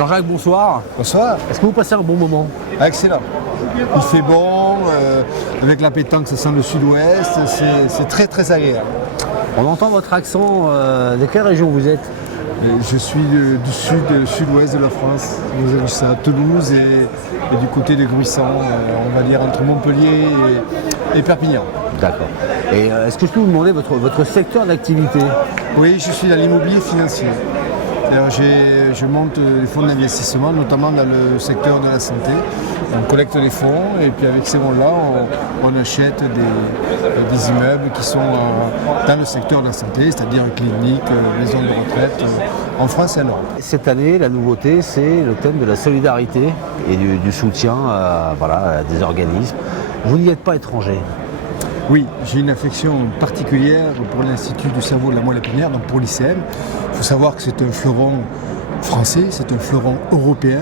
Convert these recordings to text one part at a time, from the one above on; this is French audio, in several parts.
Jean-Jacques, bonsoir. Bonsoir. Est-ce que vous passez un bon moment? Excellent. Il fait bon, avec la pétanque ça sent le sud-ouest, c'est très très agréable. On entend votre accent, de quelle région vous êtes? Je suis du sud-ouest de la France, vous avez vu ça, Toulouse et du côté de Gruissan, on va dire entre Montpellier et Perpignan. D'accord. Et est-ce que je peux vous demander votre secteur d'activité? Oui, je suis dans l'immobilier financier. Je monte des fonds d'investissement, notamment dans le secteur de la santé. On collecte les fonds et puis avec ces fonds-là, on achète des immeubles qui sont dans le secteur de la santé, c'est-à-dire cliniques, maisons de retraite, en France et en Europe. Cette année, la nouveauté, c'est le thème de la solidarité et du soutien à des organismes. Vous n'y êtes pas étranger? Oui, j'ai une affection particulière pour l'Institut du cerveau de la moelle épinière, donc pour l'ICM. Il faut savoir que c'est un fleuron français, c'est un fleuron européen.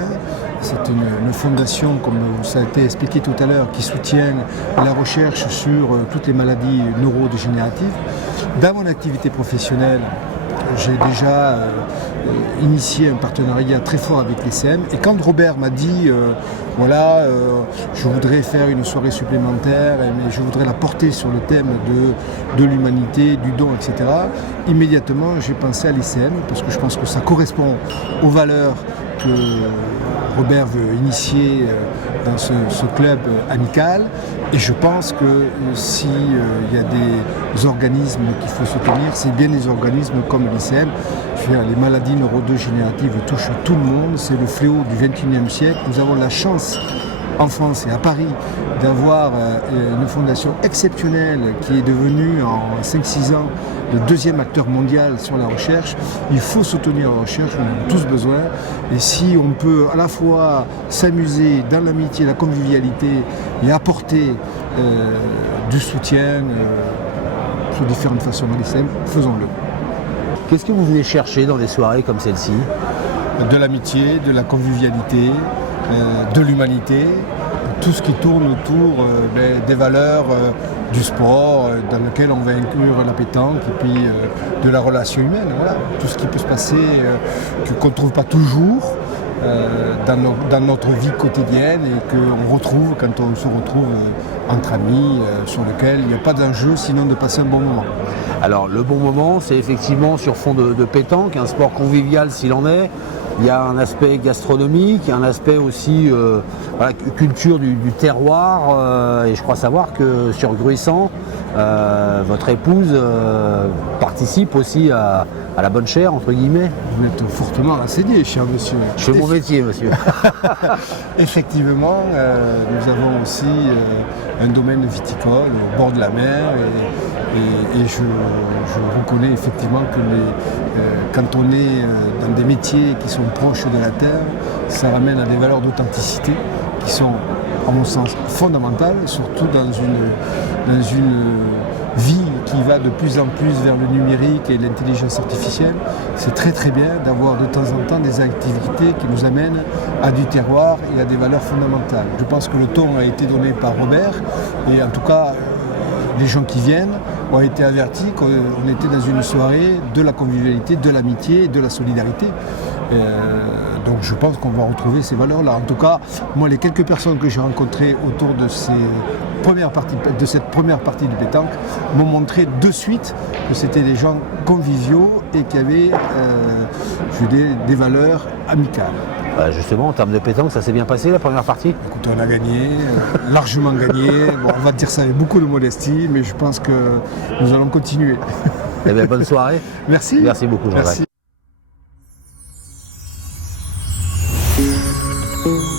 C'est une fondation, comme ça a été expliqué tout à l'heure, qui soutient la recherche sur toutes les maladies neurodégénératives. Dans mon activité professionnelle, j'ai déjà initié un partenariat très fort avec l'ICM. Et quand Robert m'a dit, je voudrais faire une soirée supplémentaire, mais je voudrais la porter sur le thème de l'humanité, du don, etc., immédiatement j'ai pensé à l'ICM, parce que je pense que ça correspond aux valeurs que Robert veut initier dans ce club amical. Et je pense que s'il y a des organismes qu'il faut soutenir, c'est bien des organismes comme l'ICM. Les maladies neurodégénératives touchent tout le monde, c'est le fléau du XXIe siècle. Nous avons la chance en France et à Paris d'avoir une fondation exceptionnelle qui est devenue en 5-6 ans le deuxième acteur mondial sur la recherche. Il faut soutenir la recherche, on en a tous besoin. Et si on peut à la fois s'amuser dans l'amitié, la convivialité et apporter du soutien sous différentes façons dans l'ICM, faisons-le. Qu'est-ce que vous venez chercher dans des soirées comme celle-ci? De l'amitié, de la convivialité, de l'humanité, tout ce qui tourne autour des valeurs du sport, dans lequel on va inclure la pétanque et puis de la relation humaine. Voilà. Tout ce qui peut se passer, qu'on ne trouve pas toujours dans notre vie quotidienne et qu'on retrouve quand on se retrouve entre amis, sur lequel il n'y a pas d'enjeu sinon de passer un bon moment. Alors le bon moment, c'est effectivement sur fond de pétanque, un sport convivial s'il en est. Il y a un aspect gastronomique, il y a un aspect aussi culture du terroir. Et je crois savoir que sur Gruissan, votre épouse participe aussi à la bonne chère, entre guillemets. Vous êtes fortement renseigné, cher monsieur. Je fais mon métier, monsieur. Effectivement, nous avons aussi un domaine viticole au bord de la mer et je reconnais effectivement que quand on est dans des métiers qui sont proches de la terre, ça ramène à des valeurs d'authenticité qui sont, à mon sens, fondamentales, surtout dans une vie qui va de plus en plus vers le numérique et l'intelligence artificielle. C'est très très bien d'avoir de temps en temps des activités qui nous amènent à du terroir et à des valeurs fondamentales. Je pense que le ton a été donné par Robert et en tout cas les gens qui viennent ont été avertis qu'on était dans une soirée de la convivialité, de l'amitié et de la solidarité. Donc je pense qu'on va retrouver ces valeurs-là. En tout cas, moi, les quelques personnes que j'ai rencontrées autour de cette première partie de pétanque m'ont montré de suite que c'était des gens conviviaux et qui avaient des valeurs amicales. Justement, en termes de pétanque, ça s'est bien passé la première partie? Écoutez, on a gagné, largement gagné. Bon, on va dire ça avec beaucoup de modestie, mais je pense que nous allons continuer. Eh bien, bonne soirée. Merci. Merci beaucoup, Jean-Jacques. Merci.